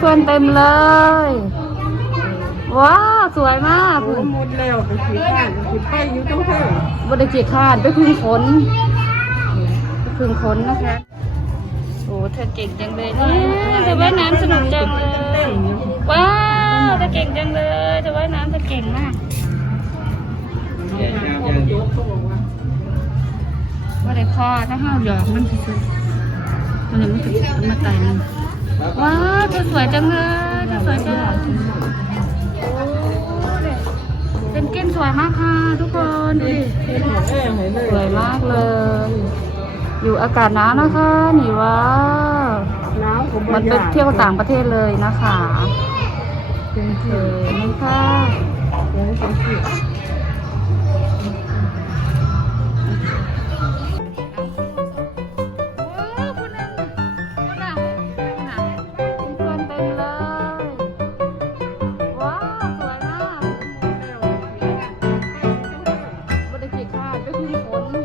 พื่อนๆเต็มเลย ว้าว สวยมากโอ้หมดแล้วไปขี่ข้านขี่ไปอยู่ต้องเท่าบริเกียขาดไปพึ่งขนไปพึ่งขนนะคะโอ้เธอเก่งจังเลยเนี่ยเธอว่ายน้ำสนุกจังเลยว้าวเธอเก่งจังเลยเธอว่ายน้ำเธอเก่งมากยกเขาบอกว่าว่าได้คอถ้าห้าวหยอกมันคือมันยังไม่ถึงมาไต่มัน ว้าวเธอสวยจังเลยเธอสวยจังเป็นเก้นสวยมากค่ะทุกคนดูดิเป็นหัวแอ่ให้เลยสวยมากเลย อยู่อากาศหนาวนะคะนี่ว้าวมันเป็นเที่ยวต่างประเทศเลยนะคะเป็นเอเที่ยวอนี่ค่ะ 啊，别是你。